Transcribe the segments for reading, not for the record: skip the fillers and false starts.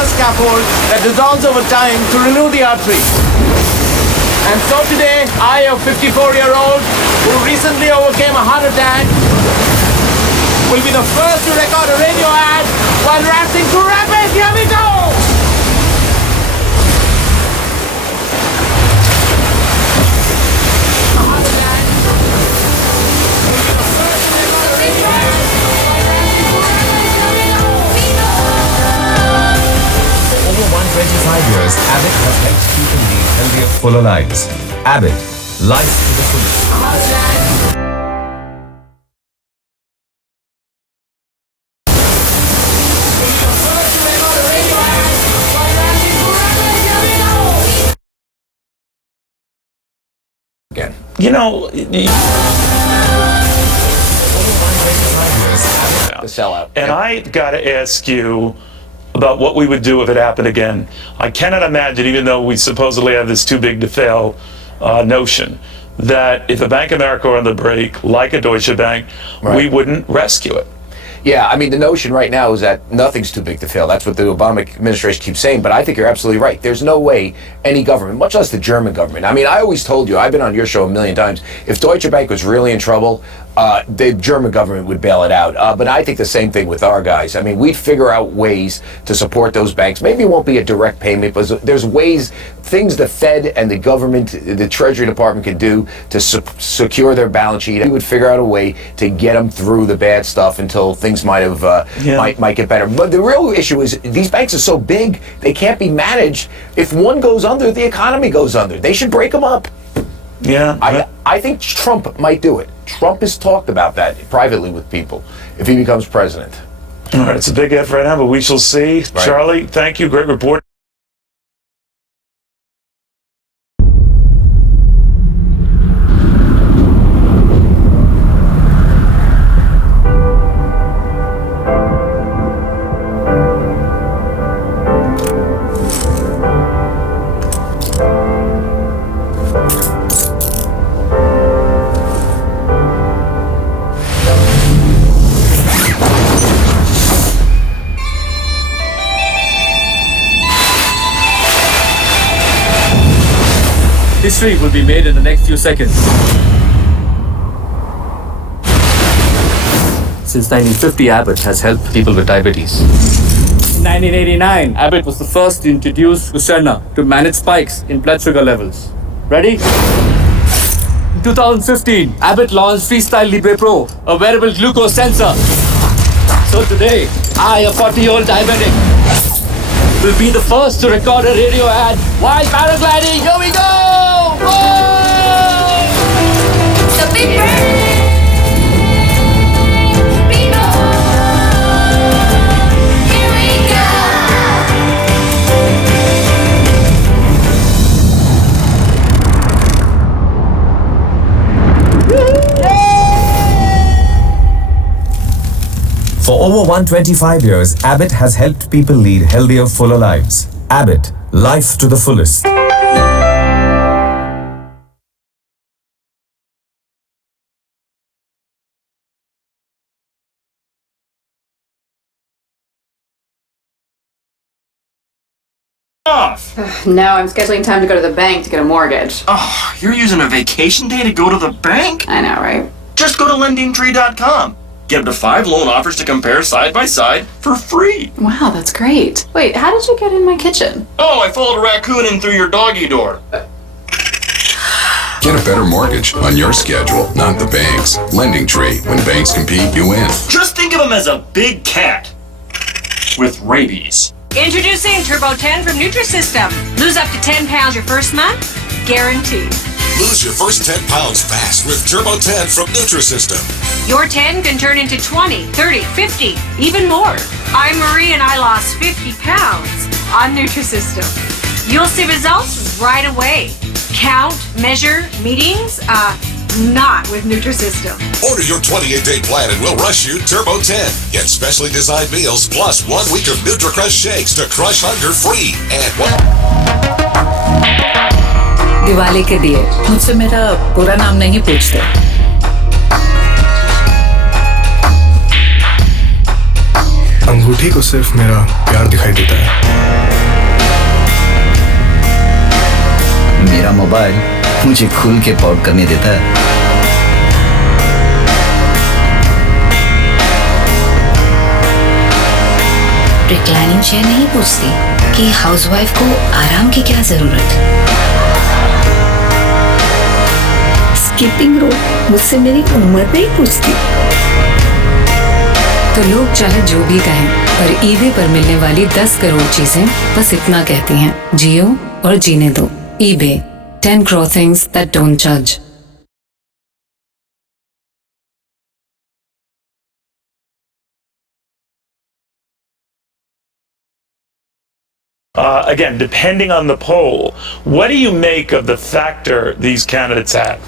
reverse scaffold that dissolves over time to renew the artery. And so today, I, a 54-year-old who recently overcame a heart attack, will be the first to record a radio ad while racing through rapids. Here we go! Over 125 years, Abbott has helped people lead healthier, fuller lives. Abbott, life to the fullest. Again. You know, The sellout. and I got to ask you about what we would do if it happened again. I cannot imagine, even though we supposedly have this too big to fail notion, that if a Bank of America were on the break, like a Deutsche Bank, we wouldn't rescue it. Yeah, I mean, the notion right now is that nothing's too big to fail. That's what the Obama administration keeps saying, but I think you're absolutely right. There's no way any government, much less the German government. I mean, I always told you, I've been on your show a million times, if Deutsche Bank was really in trouble, the German government would bail it out. But I think the same thing with our guys. I mean, we'd figure out ways to support those banks. Maybe it won't be a direct payment, but there's ways, things the Fed and the government, the Treasury Department can do to secure their balance sheet. We would figure out a way to get them through the bad stuff until things might have might get better. But the real issue is these banks are so big, they can't be managed. If one goes under, the economy goes under. They should break them up. Yeah. I think Trump might do it. Trump has talked about that privately with people if he becomes president. All right, it's a big effort right now, but we shall see. Right. Charlie, thank you. Great report. History will be made in the next few seconds. Since 1950, Abbott has helped people with diabetes. In 1989, Abbott was the first to introduce Glucerna to manage spikes in blood sugar levels. Ready? In 2015, Abbott launched Freestyle Libre Pro, a wearable glucose sensor. So today, I, a 40-year-old diabetic, will be the first to record a radio ad while paragliding. Here we go! The Big Bird! Reno! Here we go! For over 125 years, Abbott has helped people lead healthier, fuller lives. Abbott, life to the fullest. No, I'm scheduling time to go to the bank to get a mortgage. Oh, you're using a vacation day to go to the bank? I know, right? Just go to lendingtree.com. Get up to 5 loan offers to compare side by side for free. Wow, that's great. Wait, how did you get in my kitchen? Oh, I followed a raccoon in through your doggy door. Get a better mortgage on your schedule, not the bank's. Lending Tree. When banks compete, you win. Just think of him as a big cat with rabies. Introducing Turbo 10 from Nutrisystem. Lose up to 10 pounds your first month, guaranteed. Lose your first 10 pounds fast with Turbo 10 from Nutrisystem. Your 10 can turn into 20, 30, 50, even more. I'm Marie and I lost 50 pounds on Nutrisystem. You'll see results right away. Count, measure, meetings, not with Nutrisystem. Order your 28-day plan and we'll rush you Turbo 10. Get specially designed meals plus 1 week of NutriCrush shakes to crush hunger free. And Diwali के दिए मुझसे मेरा पूरा नाम नहीं पूछते। अंगूठी को सिर्फ मेरा प्यार दिखाई देता है। मोबाइल मुझे खुल के पॉट करने देता है। रिक्लाइनिंग चेयर नहीं पूछती कि हाउसवाइफ को आराम की क्या जरूरत है। स्किपिंग रोप मुझसे मेरी उम्र नहीं पूछती। तो लोग चाहे जो भी कहें, पर ईबे पर मिलने वाली 10 करोड़ चीजें बस इतना कहती हैं, जियो और जीने दो। ईबे, 10 crore things that don't judge. Again, depending on the poll, what do you make of the factor these candidates have?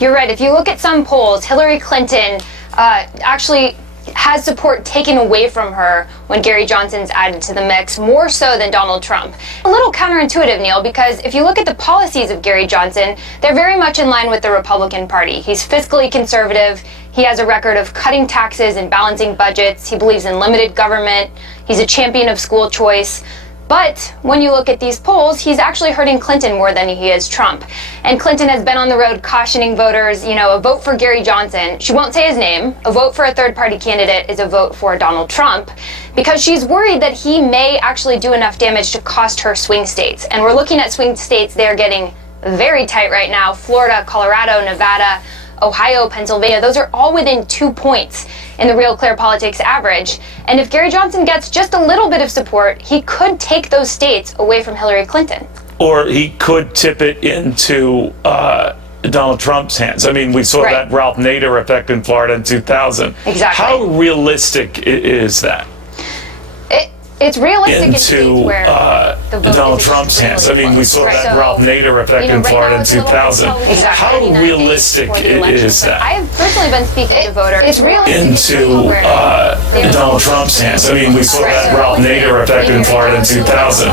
You're right. If you look at some polls, Hillary Clinton actually has support taken away from her when Gary Johnson's added to the mix, more so than Donald Trump. A little counterintuitive, Neil, because if you look at the policies of Gary Johnson, they're very much in line with the Republican Party. He's fiscally conservative. He has a record of cutting taxes and balancing budgets. He believes in limited government. He's a champion of school choice. But when you look at these polls, he's actually hurting Clinton more than he is Trump. And Clinton has been on the road cautioning voters, a vote for Gary Johnson. She won't say his name. A vote for a third-party candidate is a vote for Donald Trump, because she's worried that he may actually do enough damage to cost her swing states. And we're looking at swing states. They're getting very tight right now. Florida, Colorado, Nevada, Ohio, Pennsylvania, those are all within 2 points in the Real Clear Politics average. And if Gary Johnson gets just a little bit of support, he could take those states away from Hillary Clinton. Or he could tip it into Donald Trump's hands. I mean, we saw that Ralph Nader effect in Florida in 2000. Exactly. How realistic is that? It's realistic in Into states where the vote Donald is Trump's hands. I extremely mean, we close. saw that So, Ralph Nader effect in right Florida now in it's a little 2000. Republican. How realistic for the election, is but that? I have personally been speaking to voters. It's realistic Into Donald Trump's hands. I mean, we saw that Ralph Nader effect in Florida in 2000.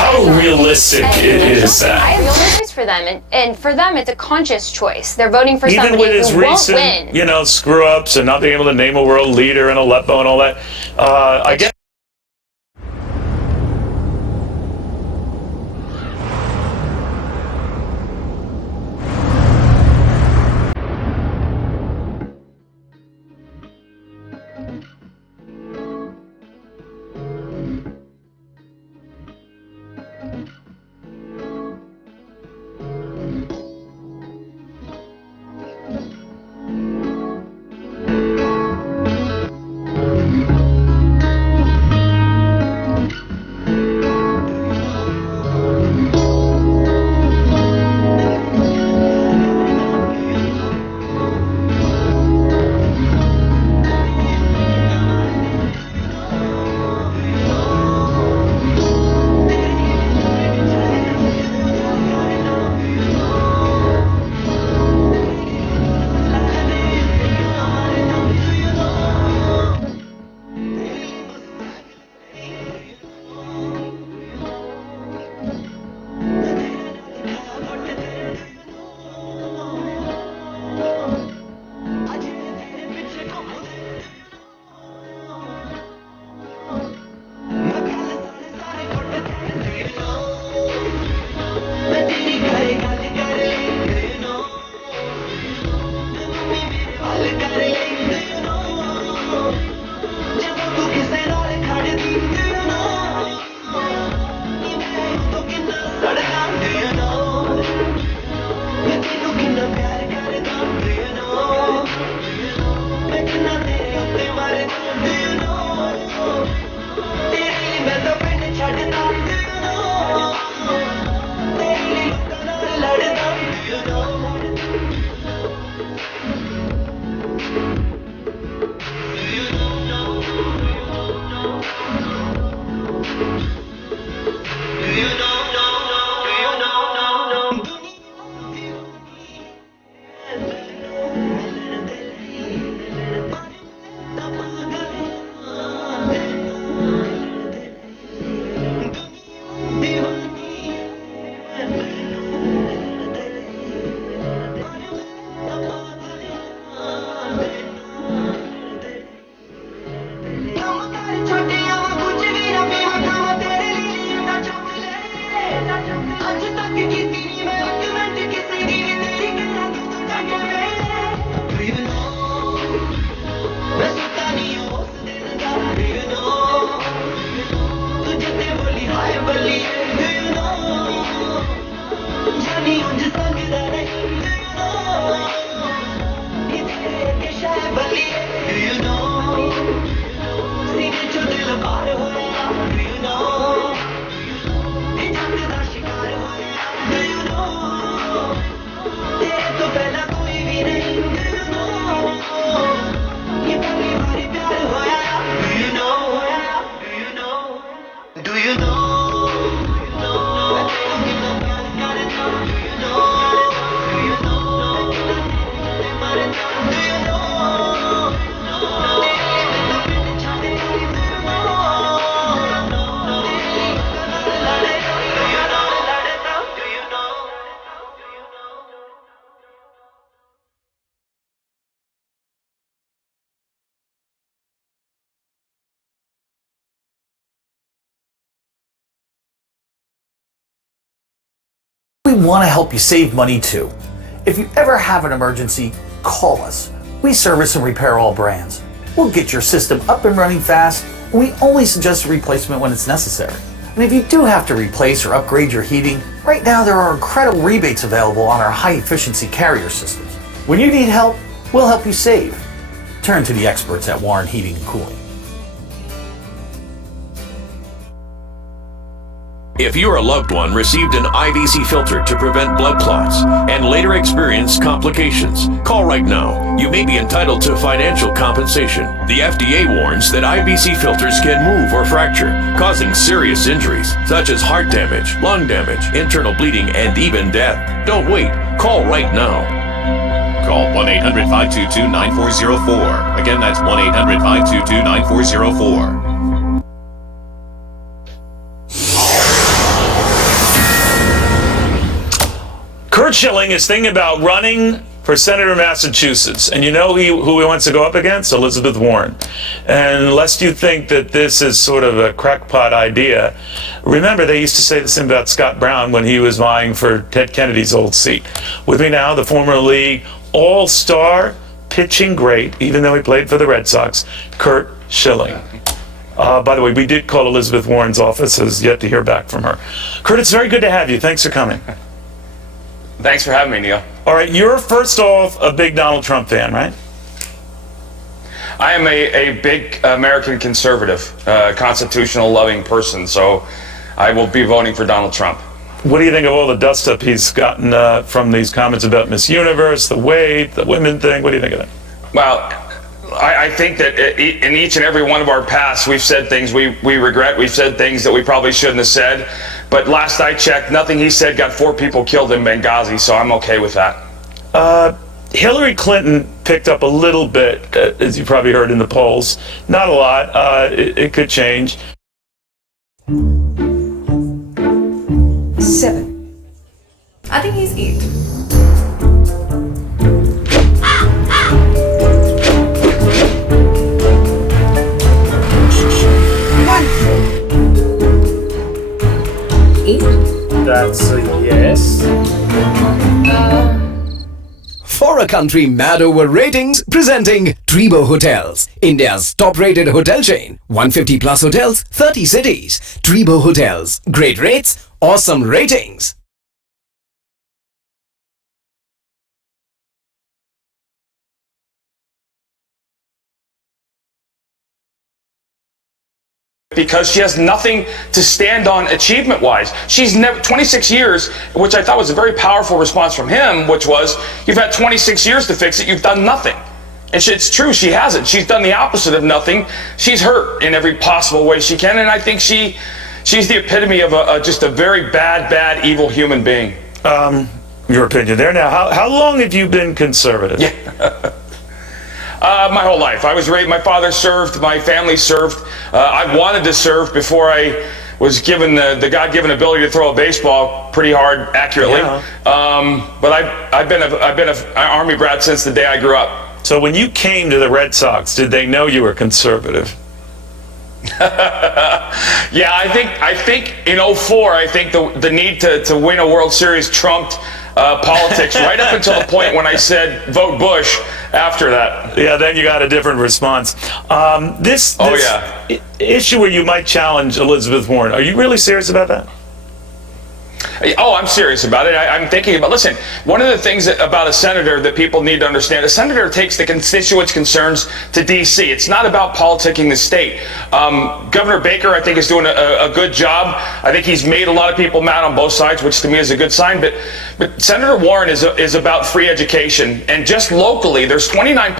How realistic is I that? have no choice for them, and for them, it's a conscious choice. They're voting for Even somebody with his who won't recent, win. screw-ups and not being able to name a world leader in Aleppo and all that, I guess. we want to help you save money too. If you ever have an emergency, call us. We service and repair all brands. We'll get your system up and running fast, and we only suggest a replacement when it's necessary. And if you do have to replace or upgrade your heating, right now there are incredible rebates available on our high-efficiency carrier systems. When you need help, we'll help you save. Turn to the experts at Warren Heating and Cooling. If your loved one received an IVC filter to prevent blood clots and later experienced complications, call right now. You may be entitled to financial compensation. The FDA warns that IVC filters can move or fracture, causing serious injuries such as heart damage, lung damage, internal bleeding, and even death. Don't wait. Call right now. Call 1-800-522-9404. Again, that's 1-800-522-9404. Kurt Schilling is thinking about running for Senator of Massachusetts. And you know who he wants to go up against? Elizabeth Warren. And lest you think that this is sort of a crackpot idea, remember they used to say the same about Scott Brown when he was vying for Ted Kennedy's old seat. With me now, the former league all-star, pitching great, even though he played for the Red Sox, Kurt Schilling. By the way, we did call Elizabeth Warren's office, has yet to hear back from her. Kurt, it's very good to have you. Thanks for coming. Thanks for having me, Neil. All right, you're first off a big Donald Trump fan, right? I am a big American conservative, constitutional loving person, so I will be voting for Donald Trump. What do you think of all the dust up he's gotten from these comments about Miss Universe, the weight, the women thing? What do you think of that? Well, I think that in each and every one of our pasts, we've said things we regret. We've said things that we probably shouldn't have said. But last I checked, nothing he said got 4 people killed in Benghazi, so I'm okay with that. Hillary Clinton picked up a little bit, as you probably heard in the polls. Not a lot. It could change. 7. I think he's 8. That's a yes. For a country mad over ratings, presenting Trebo Hotels, India's top-rated hotel chain. 150 plus hotels, 30 cities. Trebo Hotels. Great rates, awesome ratings. Because she has nothing to stand on achievement-wise. She's never 26 years, which I thought was a very powerful response from him, which was, you've had 26 years to fix it, you've done nothing. And it's true, she hasn't. She's done the opposite of nothing. She's hurt in every possible way she can, and I think she's the epitome of just a very bad, evil human being. Your opinion there. Now, how long have you been conservative? Yeah. My whole life. I was raised, my father served, my family served. I wanted to serve before I was given the God-given ability to throw a baseball pretty hard, accurately. Yeah. But I've been an Army brat since the day I grew up. So when you came to the Red Sox, did they know you were conservative? Yeah, I think in 04, I think the need to win a World Series trumped politics right up until the point when I said vote Bush after that. Yeah, then you got a different response. This issue where you might challenge Elizabeth Warren, are you really serious about that? Oh, I'm serious about it. I'm thinking about, listen, one of the things about a senator that people need to understand, a senator takes the constituents' concerns to D.C. It's not about politicking the state. Governor Baker, I think, is doing a good job. I think he's made a lot of people mad on both sides, which to me is a good sign. But Senator Warren is about free education. And just locally, there's 29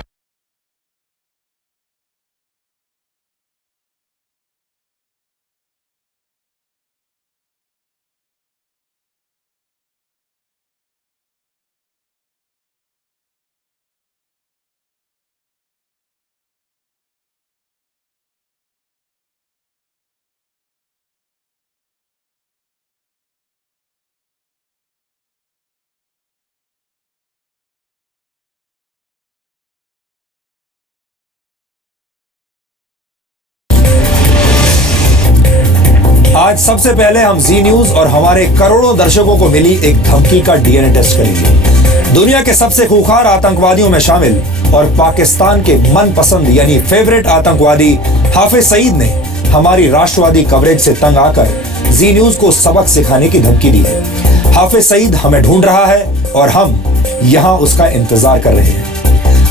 आज सबसे पहले हम जी न्यूज और हमारे करोड़ों दर्शकों को मिली एक धमकी का डीएनए टेस्ट करेंगे। दुनिया के सबसे खूंखार आतंकवादियों में शामिल और पाकिस्तान के मनपसंद यानी फेवरेट आतंकवादी हाफिज सईद ने हमारी राष्ट्रवादी कवरेज से तंग आकर जी न्यूज को सबक सिखाने की धमकी दी है। हाफिज सईद हमें ढूंढ रहा है और हम यहाँ उसका इंतजार कर रहे हैं।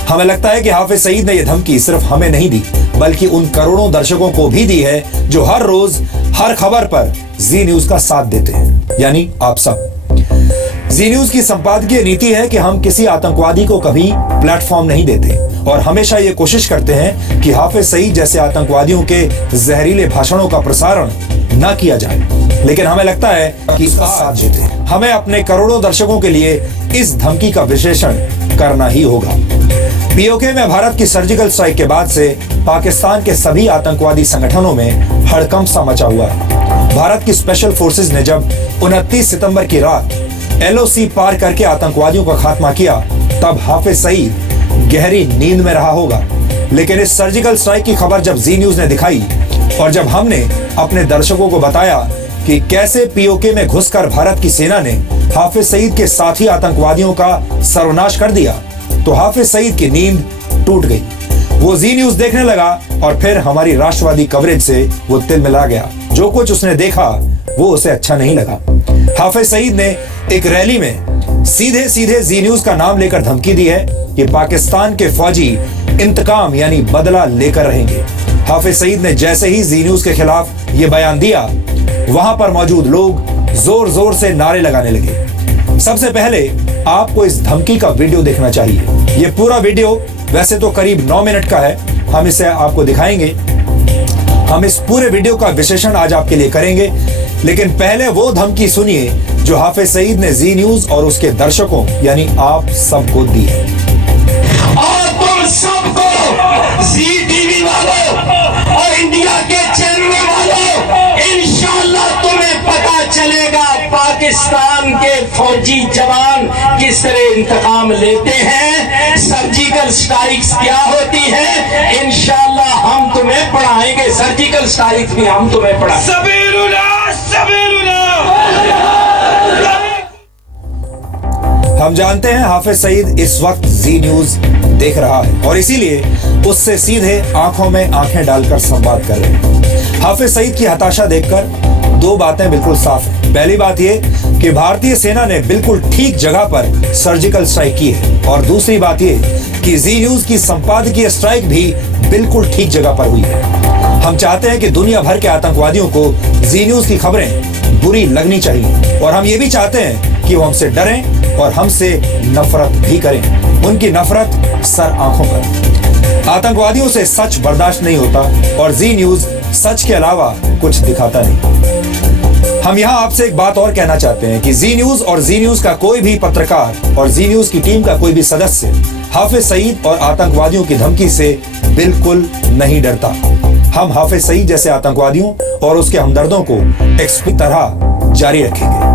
हमें लगता है कि हाफिज सईद ने यह धमकी सिर्फ हमें नहीं दी, बल्कि उन करोड़ों दर्शकों को भी दी है जो हर रोज हर खबर पर जी न्यूज का साथ देते हैं, यानी आप सब। जी न्यूज की संपादकीय नीति है कि हम किसी आतंकवादी को कभी प्लेटफॉर्म नहीं देते और हमेशा ये कोशिश करते हैं कि हाफिज सईद जैसे आतंकवादियों के जहरीले भाषणों का प्रसारण न किया जाए। लेकिन हमें लगता है कि इसका साथ देते हैं। हमें अपने करोड़ों दर्शकों के लिए इस धमकी का विश्लेषण करना ही होगा। पीओके में भारत की सर्जिकल स्ट्राइक के बाद से पाकिस्तान के सभी आतंकवादी संगठनों में हड़कंप सा मचा हुआ है। भारत की स्पेशल फोर्सेस ने जब 29 सितंबर की रात LOC पार करके आतंकवादियों का खात्मा किया, तब हाफिज सईद गहरी नींद में रहा होगा। लेकिन इस सर्जिकल स्ट्राइक की खबर जब जी न्यूज ने दिखाई और जब हमने अपने दर्शकों को बताया कि कैसे पीओके में घुसकर भारत की सेना ने हाफिज सईद के साथी आतंकवादियों का सर्वनाश कर दिया, तो हाफिज सईद की नींद टूट गई। वो जी न्यूज देखने लगा और फिर हमारी राष्ट्रवादी कवरेज से वो तिलमिला गया। जो कुछ उसने देखा वो उसे अच्छा नहीं लगा। हाफिज सईद ने एक रैली में सीधे सीधे जी न्यूज का नाम लेकर धमकी दी है कि पाकिस्तान के फौजी इंतकाम यानी बदला लेकर रहेंगे। हाफिज सईद ने जैसे ही जी न्यूज के खिलाफ ये बयान दिया, वहां पर मौजूद लोग जोर जोर से नारे लगाने लगे। सबसे पहले आपको इस धमकी का वीडियो देखना चाहिए। ये पूरा वीडियो वैसे तो करीब 9 मिनट का है, हम इसे आपको दिखाएंगे। हम इस पूरे वीडियो का विश्लेषण आज आपके लिए करेंगे, लेकिन पहले वो धमकी सुनिए जो हाफिज सईद ने जी न्यूज और उसके दर्शकों यानी आप सबको दी है। और तुम सबको जी टीवी वालों और इंडिया के चैनल वालों, इंशाल्लाह तुम्हें पता चलेगा पाकिस्तान के फौजी जवान किस तरह इंतकाम लेते हैं, सर्जिकल स्ट्राइक्स क्या होती है। इंशाल्लाह हम तुम्हें पढ़ाएंगे, सर्जिकल स्ट्राइक्स भी हम तुम्हें पढ़ाएंगे। सबीरुल्लाह सबीरुल्लाह। हम जानते हैं हाफिज सईद इस वक्त जी न्यूज देख रहा है और इसीलिए उससे सीधे आंखों में आंखें डालकर संवाद कर रहे हैं। हाफिज सईद की हताशा देखकर दो बातें बिल्कुल साफ हैं। पहली बात यह कि भारतीय सेना ने बिल्कुल ठीक जगह पर सर्जिकल स्ट्राइक की है और दूसरी बात यह कि जी न्यूज की संपादकीय स्ट्राइक भी बिल्कुल ठीक जगह पर हुई है। हम चाहते हैं कि दुनिया भर के आतंकवादियों को जी न्यूज की खबरें बुरी लगनी चाहिए और हम ये भी चाहते हैं कि वो हमसे डरें और हमसे नफरत भी करें। उनकी नफरत सर आंखों पर। आतंकवादियों से सच बर्दाश्त नहीं होता और जी न्यूज सच के अलावा कुछ दिखाता नहीं। हम यहाँ आपसे एक बात और कहना चाहते हैं कि जी न्यूज और जी न्यूज का कोई भी पत्रकार और जी न्यूज की टीम का कोई भी सदस्य हाफिज सईद और आतंकवादियों की धमकी से बिल्कुल नहीं डरता। हम हाफिज सईद जैसे आतंकवादियों और उसके हमदर्दों को एक तरह जारी रखेंगे।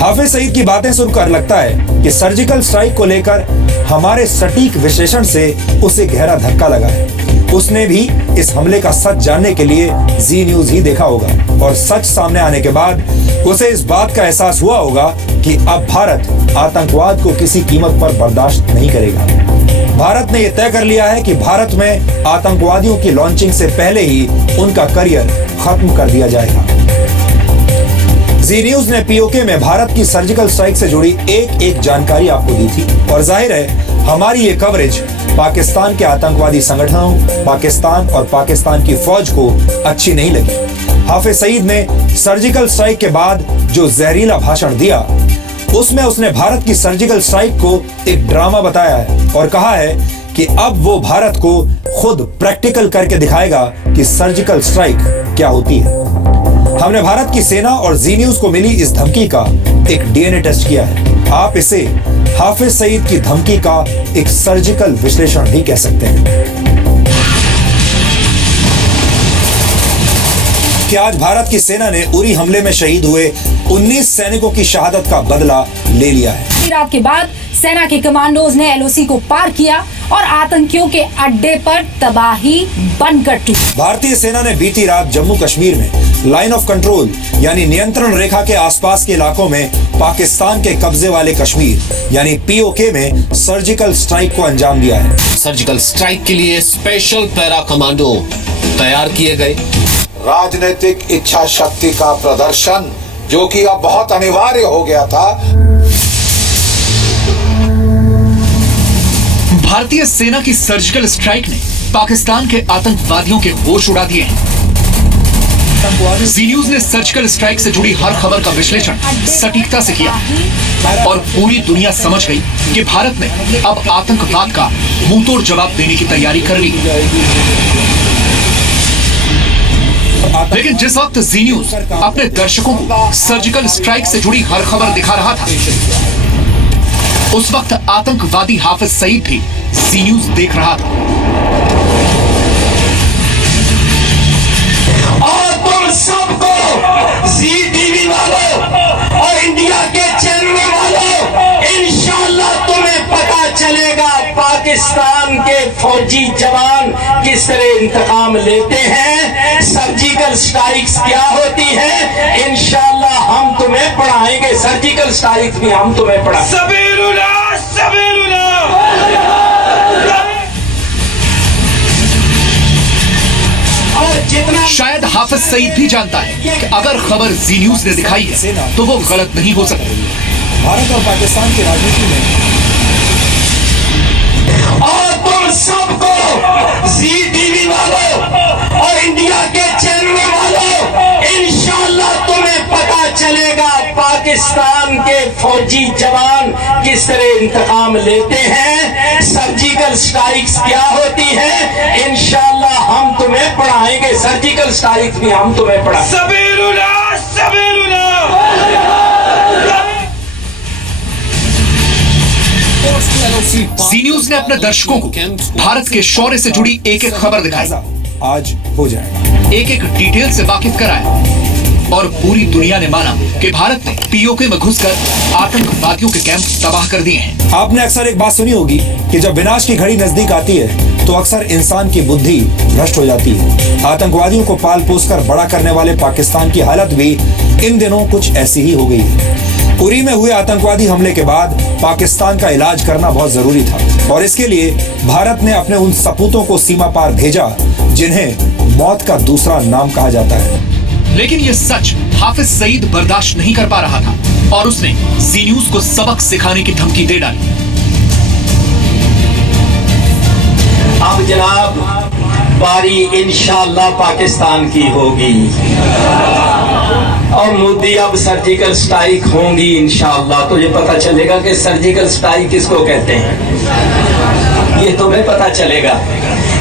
हाफिज सईद की बातें सुनकर लगता है कि सर्जिकल स्ट्राइक को लेकर हमारे सटीक विश्लेषण से उसे गहरा धक्का लगा है। उसने भी इस हमले का सच जानने के लिए जी न्यूज ही देखा होगा और सच सामने आने के बाद उसे इस बात का एहसास हुआ होगा कि अब भारत आतंकवाद को किसी कीमत पर बर्दाश्त नहीं करेगा। भारत ने यह तय कर लिया है कि भारत में आतंकवादियों की लॉन्चिंग से पहले ही उनका करियर खत्म कर दिया जाएगा। जी न्यूज ने पीओके में भारत की सर्जिकल स्ट्राइक से जुड़ी एक जानकारी आपको दी थी और जाहिर है हमारी ये कवरेज पाकिस्तान के आतंकवादी संगठनों, पाकिस्तान और पाकिस्तान की फौज को अच्छी नहीं लगी। हाफिज सईद ने सर्जिकल स्ट्राइक के बाद जो जहरीला भाषण दिया, उसमें उसने भारत की सर्जिकल स्ट्राइक को एक ड्रामा बताया है और कहा है कि अब वो भारत को खुद प्रैक्टिकल करके दिखाएगा कि सर्जिकल स्ट्राइक क्या होती है। हमने भारत की सेना और जी न्यूज को मिली इस धमकी का एक डीएनए टेस्ट किया है। आप इसे हाफिज सईद की धमकी का एक सर्जिकल विश्लेषण भी कह सकते हैं। कि आज भारत की सेना ने उरी हमले में शहीद हुए 19 सैनिकों की शहादत का बदला ले लिया है। रात के बाद सेना के कमांडोज ने LOC को पार किया और आतंकियों के अड्डे पर तबाही बनकर टूटी। भारतीय सेना ने बीती रात जम्मू कश्मीर में लाइन ऑफ कंट्रोल यानी नियंत्रण रेखा के आसपास के इलाकों में पाकिस्तान के कब्जे वाले कश्मीर यानी पीओके में सर्जिकल स्ट्राइक को अंजाम दिया है। सर्जिकल स्ट्राइक के लिए स्पेशल पैरा कमांडो तैयार किए गए। राजनीतिक इच्छा शक्ति का प्रदर्शन जो कि अब बहुत अनिवार्य हो गया था। भारतीय सेना की सर्जिकल स्ट्राइक ने पाकिस्तान के आतंकवादियों के होश उड़ा दिए हैं। जी न्यूज ने सर्जिकल स्ट्राइक से जुड़ी हर खबर का विश्लेषण सटीकता से किया और पूरी दुनिया समझ गई कि भारत ने अब आतंकवाद का मुंहतोड़ जवाब देने की तैयारी कर ली। लेकिन जिस वक्त जी न्यूज अपने दर्शकों को सर्जिकल स्ट्राइक से जुड़ी हर खबर दिखा रहा था, उस वक्त आतंकवादी हाफिज सईद भी जी न्यूज देख रहा था। और तुम सबको जी टीवी वालों और इंडिया के चैनल वालों, इंशाल्लाह तुम्हें पता चलेगा पाकिस्तान के फौजी जवान किस तरह इंतकाम लेते हैं, सर्जिकल स्ट्राइक्स क्या होती है। इंशाल्लाह हम तुम्हें पढ़ाएंगे, सर्जिकल स्ट्राइक्स भी हम तुम्हें पढ़ा। शायद हाफिज सईद भी जानता है कि अगर खबर जी न्यूज ने दिखाई है तो वो गलत नहीं हो सकती। भारत और पाकिस्तान की राजनीति में और तुम सबको जी टीवी वालों और इंडिया के चैनल वालों, इंशाल्लाह तुम्हें पता चलेगा पाकिस्तान के फौजी जवान किस तरह इंतकाम लेते हैं, सर्जिकल स्ट्राइक्स क्या होती है। इंशाल्लाह हम तुम्हें पढ़ाएंगे, सर्जिकल स्ट्राइक्स भी हम तुम्हें पढ़ा। जी न्यूज ने अपने दर्शकों को भारत के शौर्य से जुड़ी एक एक खबर दिखाई, आज हो जाएगा, एक एक डिटेल से वाकिफ कराया और पूरी दुनिया ने माना कि भारत ने पीओके में घुसकर आतंकवादियों के कैंप तबाह कर दिए हैं। आपने अक्सर एक बात सुनी होगी कि जब विनाश की घड़ी नजदीक आती है तो अक्सर इंसान की बुद्धि भ्रष्ट हो जाती है। आतंकवादियों को पाल पोस कर बड़ा करने वाले पाकिस्तान की हालत भी इन दिनों कुछ ऐसी ही हो गई है। उरी में हुए आतंकवादी हमले के बाद पाकिस्तान का इलाज करना बहुत जरूरी था और इसके लिए भारत ने अपने उन सपूतों को सीमा पार भेजा जिन्हें मौत का दूसरा नाम कहा जाता है। लेकिन ये सच हाफिज सईद बर्दाश्त नहीं कर पा रहा था और उसने जी न्यूज को सबक सिखाने की धमकी दे डाली। अब जनाब बारी इंशाल्लाह पाकिस्तान की होगी और मोदी अब सर्जिकल स्ट्राइक होंगी इंशाल्लाह। तो ये पता चलेगा कि सर्जिकल स्ट्राइक किसको कहते हैं, ये तुम्हें पता चलेगा।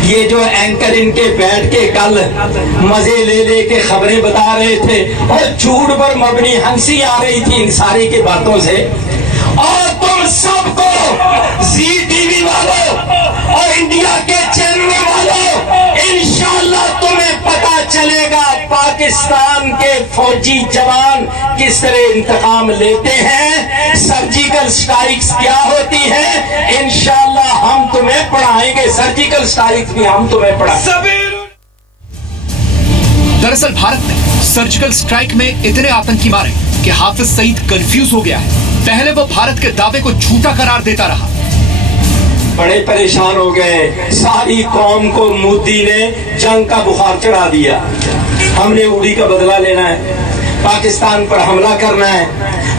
ये जो एंकर इनके बैठ के कल मजे ले के खबरें बता रहे थे और झूठ पर मबनी हंसी आ रही थी इन सारी की बातों से। और तुम सबको जी टीवी वालों और इंडिया के चैनल वालों, इंशाल्लाह तुम्हें पता चलेगा पाकिस्तान के फौजी जवान किस तरह इंतकाम लेते हैं, सर्जिकल स्ट्राइक्स क्या होती है। इंशाल्लाह हम तुम्हें पढ़ाएंगे, सर्जिकल स्ट्राइक्स भी हम तुम्हें पढ़ा। दरअसल भारत ने सर्जिकल स्ट्राइक में इतने आतंकी मारे कि हाफिज सईद कंफ्यूज हो गया है। पहले वो भारत के दावे को झूठा करार देता रहा, बड़े परेशान हो गए। सारी कौम को मोदी ने जंग का बुखार चढ़ा दिया। हमने उड़ी का बदला लेना है, पाकिस्तान पर हमला करना है,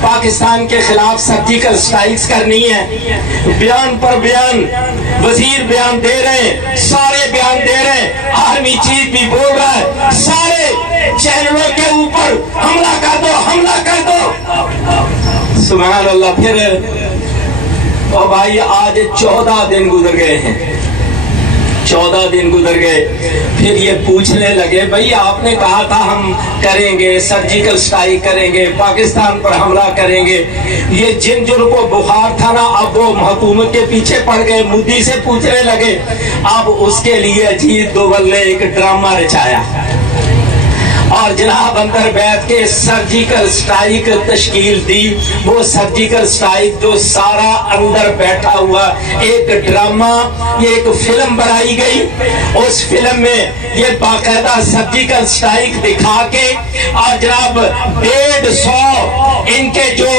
पाकिस्तान के खिलाफ सर्जिकल स्ट्राइक्स करनी है। बयान पर बयान वजीर बयान दे रहे हैं, सारे बयान दे रहे हैं, आर्मी चीफ भी बोल रहा है, सारे चैनलों के ऊपर हमला कर दो, हमला कर दो। सुभान अल्लाह। फिर और भाई आज 14 दिन गुजर गए हैं, 14 दिन गुजर गए। फिर ये पूछने लगे भाई आपने कहा था हम करेंगे, सर्जिकल स्ट्राइक करेंगे, पाकिस्तान पर हमला करेंगे। ये जिनको बुखार था ना, अब वो हुकूमत के पीछे पड़ गए, मोदी से पूछने लगे। अब उसके लिए अजीत दोवल ने एक ड्रामा रचाया और जनाब अंदर बैठ के सर्जिकल स्ट्राइक तश्कील दी। वो सर्जिकल स्ट्राइक जो सारा अंदर बैठा हुआ एक ड्रामा, ये एक फिल्म बनाई गई। उस फिल्म में ये बाकायदा सर्जिकल स्ट्राइक दिखा के और जनाब 150 इनके जो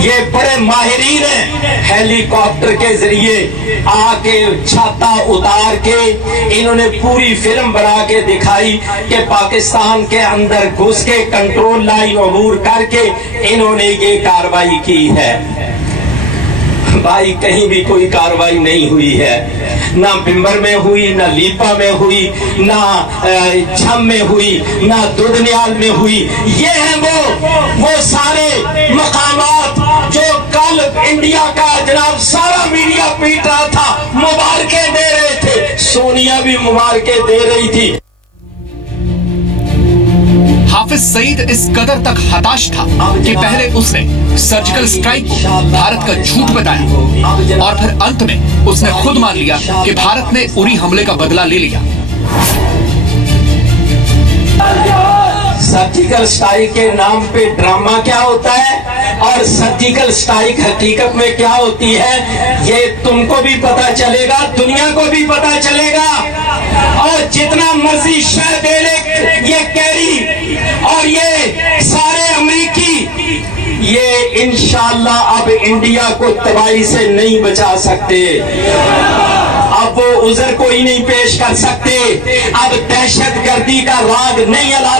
ये बड़े माहिरीन हैं हेलीकॉप्टर के जरिए आके छाता उतार के इन्होंने पूरी फिल्म बना के दिखाई कि पाकिस्तान के अंदर घुस के कंट्रोल लाइन अबूर करके इन्होंने ये कार्रवाई की है। भाई कहीं भी कोई कार्रवाई नहीं हुई है, ना बिम्बर में हुई, ना लीपा में हुई, ना छम में हुई, ना दुधनियाल में हुई। ये है वो सारे मकामात जो कल इंडिया का जनाब सारा मीडिया पीट रहा था, मुबारकें दे रहे थे, सोनिया भी मुबारकें दे रही थी। हाफिज सईद इस कदर तक हताश था कि पहले उसने सर्जिकल स्ट्राइक को भारत का झूठ बताया और फिर अंत में उसने खुद मान लिया कि भारत ने उरी हमले का बदला ले लिया। सर्जिकल स्ट्राइक के नाम पे ड्रामा क्या होता है और सर्जिकल स्ट्राइक हकीकत में क्या होती है, ये तुमको भी पता चलेगा, दुनिया को भी पता चलेगा। और जितना मर्जी शह दे ले ये कैरी और ये सारे अमेरिकी, ये इंशाअल्लाह अब इंडिया को तबाही से नहीं बचा सकते। अब वो उज़र कोई नहीं पेश कर सकते। अब दहशतगर्दी का राग नहीं अला